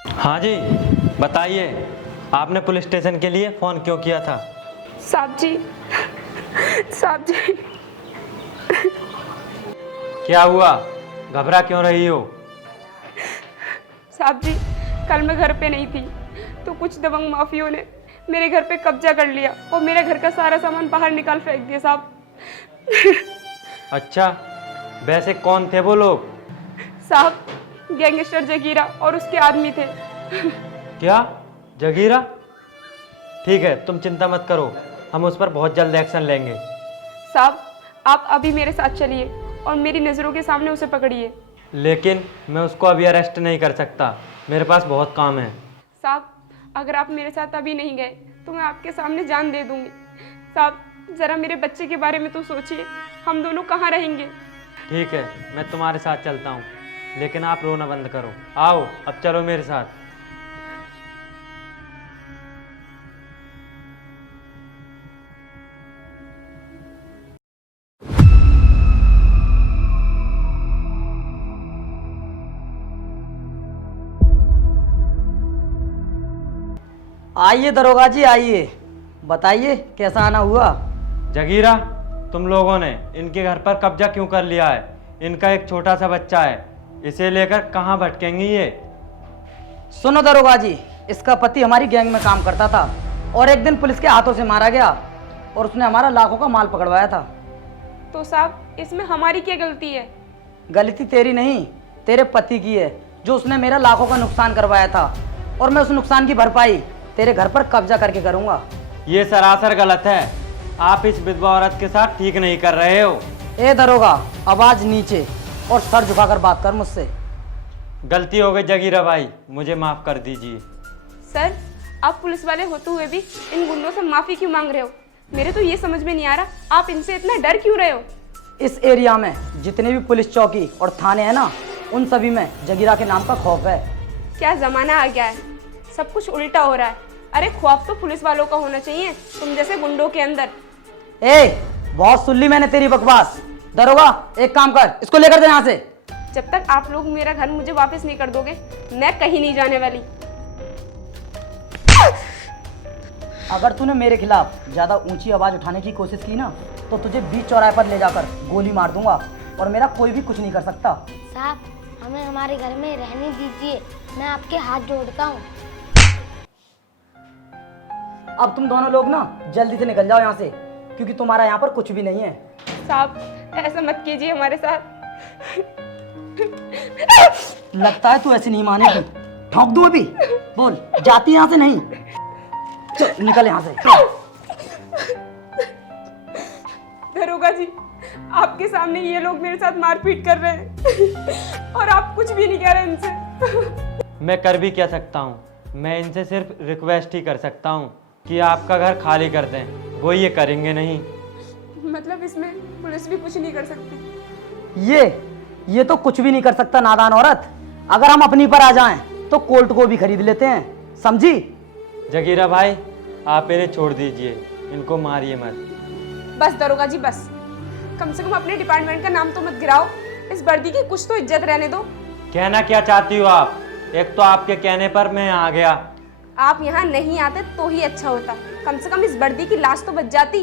हाँ जी, बताइए, आपने पुलिस स्टेशन के लिए फ़ोन क्यों किया था? साहब जी, साहब जी, क्या हुआ? घबरा क्यों रही हो? साहब जी, कल मैं घर पे नहीं थी तो कुछ दबंग माफियों ने मेरे घर पे कब्जा कर लिया और मेरे घर का सारा सामान बाहर निकाल फेंक दिया साहब। अच्छा, वैसे कौन थे वो लोग? साहब, गैंगस्टर जगीरा और उसके आदमी थे। क्या? जगीरा? ठीक है, तुम चिंता मत करो, हम उस पर बहुत जल्द एक्शन लेंगे। साहब, आप अभी मेरे साथ चलिए और मेरी नज़रों के सामने उसे पकड़िए। लेकिन मैं उसको अभी अरेस्ट नहीं कर सकता, मेरे पास बहुत काम है। साहब, अगर आप मेरे साथ अभी नहीं गए तो मैं आपके सामने जान दे दूंगी। साहब, ज़रा मेरे बच्चे के बारे में तो सोचिए, हम दोनों कहाँ रहेंगे। ठीक है, मैं तुम्हारे साथ चलता हूँ, लेकिन आप रोना बंद करो। आओ, अब चलो मेरे साथ। आइए दरोगा जी, आइए, बताइए कैसा आना हुआ। जगीरा, तुम लोगों ने इनके घर पर कब्जा क्यों कर लिया है? इनका एक छोटा सा बच्चा है, इसे लेकर कहाँ भटकेंगी ये? सुनो दरोगा जी, इसका पति हमारी गैंग में काम करता था और एक दिन पुलिस के हाथों से मारा गया और उसने हमारा लाखों का माल पकड़वाया था। तो साहब, इसमें हमारी क्या गलती है? गलती तेरी नहीं, तेरे पति की है, जो उसने मेरा लाखों का नुकसान करवाया था और मैं उस नुकसान की भरपाई तेरे घर पर कब्जा करके करूंगा। ये सरासर गलत है, आप इस विधवा औरत के साथ ठीक नहीं कर रहे हो। ए दरोगा, आवाज नीचे और सर झुकाकर बात कर मुझसे। गलती हो गई जगीरा भाई, मुझे माफ़ कर दीजिए। सर, आप पुलिस वाले होते हुए भी इन गुंडों से माफ़ी क्यों मांग रहे हो? मेरे तो ये समझ में नहीं आ रहा, आप इनसे इतना डर क्यों रहे हो? इस एरिया में जितने भी पुलिस चौकी और थाने हैं ना, उन सभी में जगीरा के नाम का खौफ है। क्या ज़माना आ गया है, सब कुछ उल्टा हो रहा है। अरे खौफ तो पुलिस वालों का होना चाहिए, तुम जैसे गुंडों के अंदर। बहुत सुन ली मैंने तेरी बकवास। दरोगा, एक काम कर, इसको लेकर दे यहाँ से। जब तक आप लोग मेरा घर मुझे वापस नहीं कर दोगे, मैं कहीं नहीं जाने वाली। अगर तूने मेरे खिलाफ ज्यादा ऊंची आवाज उठाने की कोशिश की ना, तो तुझे बीच चौराहे पर ले जाकर गोली मार दूंगा और मेरा कोई भी कुछ नहीं कर सकता। साहब, हमें हमारे घर में रहने दीजिए, मैं आपके हाथ जोड़ता हूँ। अब तुम दोनों लोग ना जल्दी से निकल जाओ यहाँ से, क्योंकि तुम्हारा यहाँ पर कुछ भी नहीं है। साहब, ऐसा मत कीजिए हमारे साथ। लगता है तू ऐसे नहीं मानेगी, ठोक दूं अभी। बोल, जाती यहाँ से नहीं? चल निकल यहाँ से। दरोगा जी, आपके सामने ये लोग मेरे साथ मारपीट कर रहे हैं और आप कुछ भी नहीं कह रहे इनसे। मैं कर भी क्या सकता हूँ? मैं इनसे सिर्फ रिक्वेस्ट ही कर सकता हूँ कि आपका घर खाली कर दें, वो ये करेंगे नहीं। मतलब इसमें पुलिस भी कुछ नहीं कर सकती? ये तो कुछ भी नहीं कर सकता नादान औरत। अगर हम अपनी पर आ जाएं तो कोर्ट को भी खरीद लेते हैं, समझी? जगीरा भाई, आप इन्हें छोड़ दीजिए, इनको मारिए मत। बस दरोगा जी, बस। कम से कम अपने डिपार्टमेंट का नाम तो मत गिराओ, इस वर्दी की कुछ तो इज्जत रहने दो। कहना क्या चाहती हो आप? एक तो आपके कहने पर मैं आ गया। आप यहाँ नहीं आते तो ही अच्छा होता, कम से कम इस वर्दी की लाश तो बच जाती।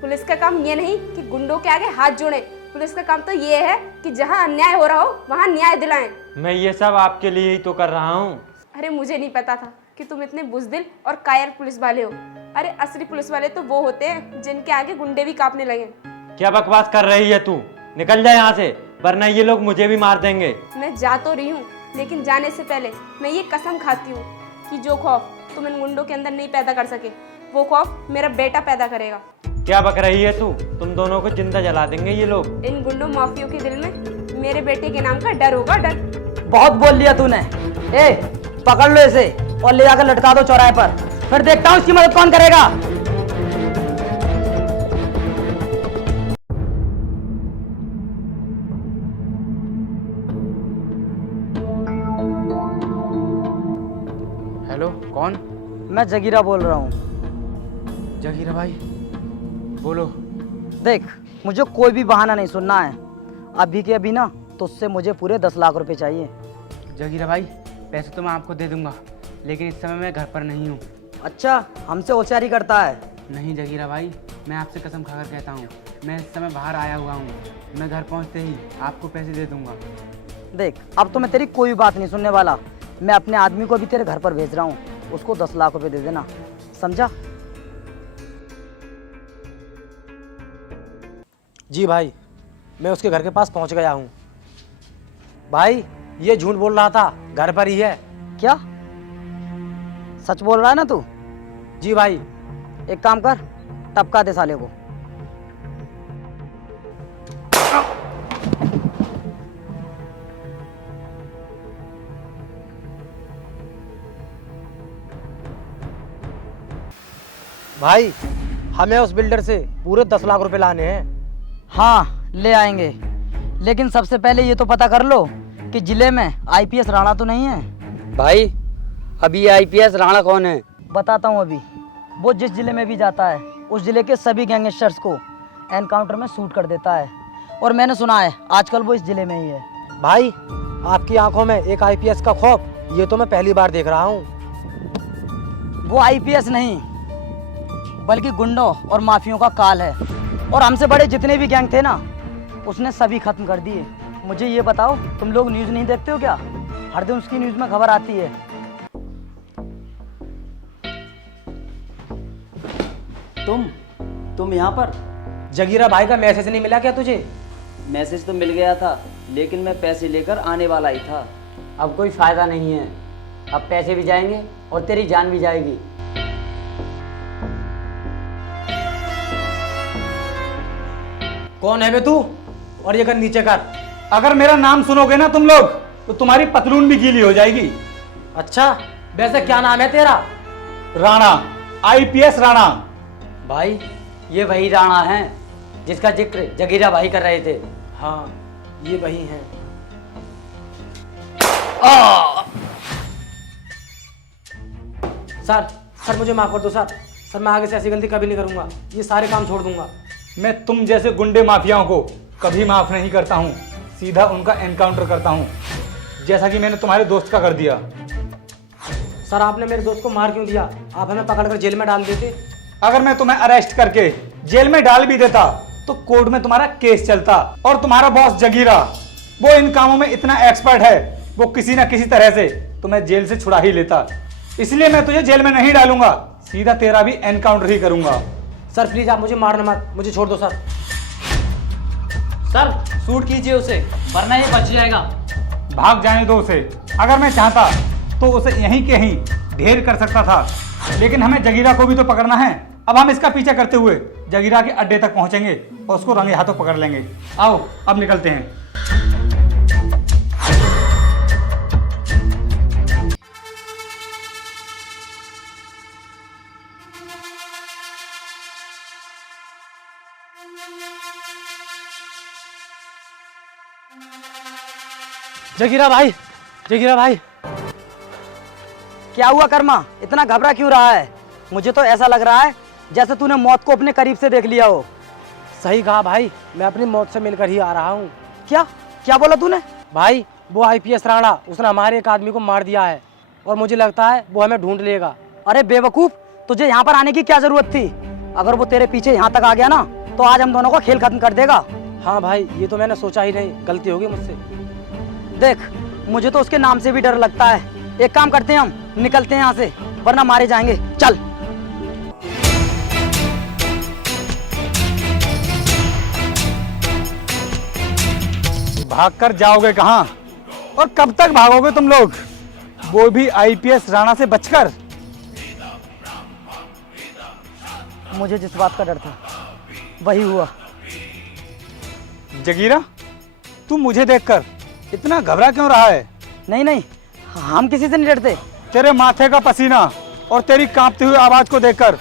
पुलिस का काम ये नहीं कि गुंडों के आगे हाथ जोड़े, पुलिस का काम तो ये है कि जहाँ अन्याय हो रहा हो वहाँ न्याय दिलाएं। मैं ये सब आपके लिए ही तो कर रहा हूँ। अरे मुझे नहीं पता था कि तुम इतने बुज़दिल और कायर पुलिस वाले हो। अरे असली पुलिस वाले तो वो होते हैं जिनके आगे गुंडे भी कांपने लगे। क्या बकवास कर रही है तू? निकल जा यहाँ से, वरना ये लोग मुझे भी मार देंगे। मैं जा तो रही हूँ, लेकिन जाने से पहले मैं ये कसम खाती हूँ कि जो खौफ तुम इन गुंडों के अंदर नहीं पैदा कर सके, वो खौफ मेरा बेटा पैदा करेगा। क्या बक रही है तू? तुम दोनों को जिंदा जला देंगे ये लोग। इन गुंडों माफियों के दिल में मेरे बेटे के नाम का डर होगा, डर। बहुत बोल लिया तूने। पकड़ लो इसे और ले जाकर लटका दो चौराहे पर, फिर देखता हूँ इसकी मदद कौन करेगा। हेलो, कौन? मैं जगीरा बोल रहा हूँ। जगीरा भाई, बोलो। देख, मुझे कोई भी बहाना नहीं सुनना है। अभी के अभी ना तुझसे मुझे पूरे 10 लाख रुपए चाहिए। जगीरा भाई, पैसे तो मैं आपको दे दूंगा, लेकिन इस समय मैं घर पर नहीं हूँ। अच्छा, हमसे होशियारी करता है। नहीं जगीरा भाई, मैं आपसे कसम खाकर कहता हूँ, मैं इस समय बाहर आया हुआ हूँ। मैं घर पहुँचते ही आपको पैसे दे दूंगा। देख, अब तो मैं तेरी कोई बात नहीं सुनने वाला। मैं अपने आदमी को भी तेरे घर पर भेज रहा हूँ, उसको 10 लाख रुपए दे देना, समझा? जी भाई, मैं उसके घर के पास पहुंच गया हूँ। भाई, ये झूठ बोल रहा था, घर पर ही है। क्या सच बोल रहा है ना तू? जी भाई। एक काम कर, टपका दे साले को। भाई, हमें उस बिल्डर से पूरे 10 लाख रुपए लाने हैं। हाँ, ले आएंगे, लेकिन सबसे पहले ये तो पता कर लो कि जिले में आईपीएस राणा तो नहीं है। भाई, अभी आईपीएस राणा कौन है? बताता हूँ अभी। वो जिस जिले में भी जाता है, उस जिले के सभी गैंगस्टर्स को एनकाउंटर में शूट कर देता है, और मैंने सुना है आजकल वो इस जिले में ही है। भाई, आपकी आंखों में एक आईपीएस का खौफ, ये तो मैं पहली बार देख रहा हूँ। वो आईपीएस नहीं, बल्कि गुंडों और माफियों का काल है, और हमसे बड़े जितने भी गैंग थे ना, उसने सभी खत्म कर दिए। मुझे ये बताओ, तुम लोग न्यूज़ नहीं देखते हो क्या? हर दिन उसकी न्यूज़ में खबर आती है। तुम यहाँ पर? जगीरा भाई का मैसेज नहीं मिला क्या तुझे? मैसेज तो मिल गया था, लेकिन मैं पैसे लेकर आने वाला ही था। अब कोई फायदा नहीं है, अब पैसे भी जाएंगे और तेरी जान भी जाएगी। कौन है बे तू? और ये कर नीचे कर। अगर मेरा नाम सुनोगे ना तुम लोग, तो तुम्हारी पतलून भी गीली हो जाएगी। अच्छा, वैसे क्या नाम है तेरा? राणा, आईपीएस राणा। भाई, ये वही राणा है जिसका जिक्र जगीरा भाई कर रहे थे। हाँ, ये वही हैं। सर मुझे माफ कर दो सर। मैं आगे से ऐसी गलती कभी नहीं करूंगा। ये सारे काम छोड़ दूंगा। मैं तुम जैसे गुंडे माफियाओं को कभी माफ नहीं करता हूँ, सीधा उनका एनकाउंटर करता हूँ, जैसा कि मैंने तुम्हारे दोस्त का कर दिया। सर, आपने मेरे दोस्त को मार क्यों दिया? आप हमें पकड़कर जेल में डाल देते। अगर मैं तुम्हें अरेस्ट करके जेल में डाल भी देता तो कोर्ट में तुम्हारा केस चलता, और तुम्हारा बॉस जगीरा, वो इन कामों में इतना एक्सपर्ट है, वो किसी ना किसी तरह से तुम्हें जेल से छुड़ा ही लेता। इसलिए मैं तुझे जेल में नहीं डालूंगा, सीधा तेरा भी एनकाउंटर ही करूंगा। सर प्लीज, आप मुझे मारना मत, मुझे छोड़ दो सर। सर, शूट कीजिए उसे, वरना ये बच जाएगा। भाग जाने दो उसे। अगर मैं चाहता तो उसे यहीं के यहीं ढेर कर सकता था, लेकिन हमें जगीरा को भी तो पकड़ना है। अब हम इसका पीछा करते हुए जगीरा के अड्डे तक पहुंचेंगे और उसको रंगे हाथों पकड़ लेंगे। आओ, अब निकलते हैं। जगीरा भाई, जगीरा भाई। क्या हुआ कर्मा, इतना घबरा क्यों रहा है? मुझे तो ऐसा लग रहा है जैसे तूने मौत को अपने करीब से देख लिया हो। सही कहा भाई, मैं अपनी मौत से मिलकर ही आ रहा हूँ। क्या क्या बोला तूने? भाई, वो आईपीएस राणा, उसने हमारे एक आदमी को मार दिया है, और मुझे लगता है वो हमें ढूंढ लेगा। अरे बेवकूफ, तुझे यहाँ पर आने की क्या जरूरत थी? अगर वो तेरे पीछे यहाँ तक आ गया ना, तो आज हम दोनों का खेल खत्म कर देगा। हाँ भाई, ये तो मैंने सोचा ही नहीं, गलती होगी मुझसे। देख, मुझे तो उसके नाम से भी डर लगता है। एक काम करते हैं, हम निकलते हैं यहाँ से, वरना मारे जाएंगे। चल। भागकर जाओगे कहाँ, और कब तक भागोगे तुम लोग, वो भी आईपीएस राणा से बचकर? मुझे जिस बात का डर था वही हुआ। जगीरा, तू मुझे देखकर इतना घबरा क्यों रहा है? नहीं नहीं, हम किसी से नहीं डरते। तेरे माथे का पसीना और तेरी कांपती हुई आवाज को देखकर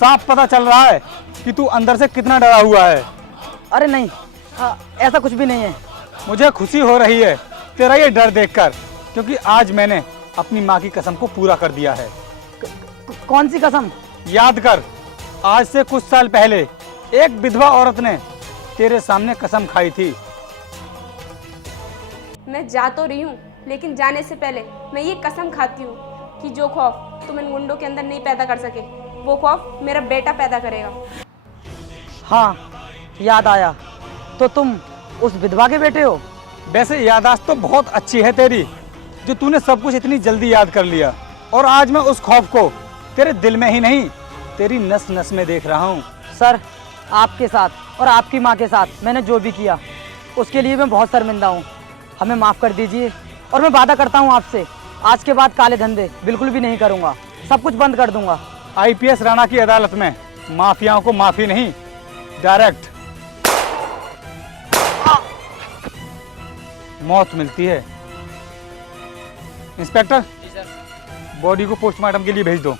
साफ पता चल रहा है कि तू अंदर से कितना डरा हुआ है। अरे नहीं, ऐसा कुछ भी नहीं है। मुझे खुशी हो रही है तेरा ये डर देखकर, क्योंकि आज मैंने अपनी माँ की कसम को पूरा कर दिया है। कौन सी कसम? याद कर, आज से कुछ साल पहले एक विधवा औरत ने तेरे सामने कसम खाई थी। मैं जा तो रही हूँ, लेकिन जाने से पहले मैं ये कसम खाती हूँ कि जो खौफ तुम इन गुंडों के अंदर नहीं पैदा कर सके, वो खौफ मेरा बेटा पैदा करेगा। हाँ, याद आया, तो तुम उस विधवा के बेटे हो? वैसे याददाश्त तो बहुत अच्छी है तेरी, जो तूने सब कुछ इतनी जल्दी याद कर लिया। और आज मैं उस खौफ को तेरे दिल में ही नहीं, तेरी नस नस में देख रहा हूँ। सर, आपके साथ और आपकी माँ के साथ मैंने जो भी किया उसके लिए मैं बहुत शर्मिंदा हूँ। हमें माफ़ कर दीजिए और मैं वादा करता हूँ आपसे, आज के बाद काले धंधे बिल्कुल भी नहीं करूँगा, सब कुछ बंद कर दूँगा। आईपीएस राणा की अदालत में माफियाओं को माफी नहीं, डायरेक्ट मौत मिलती है। इंस्पेक्टर, बॉडी को पोस्टमार्टम के लिए भेज दो।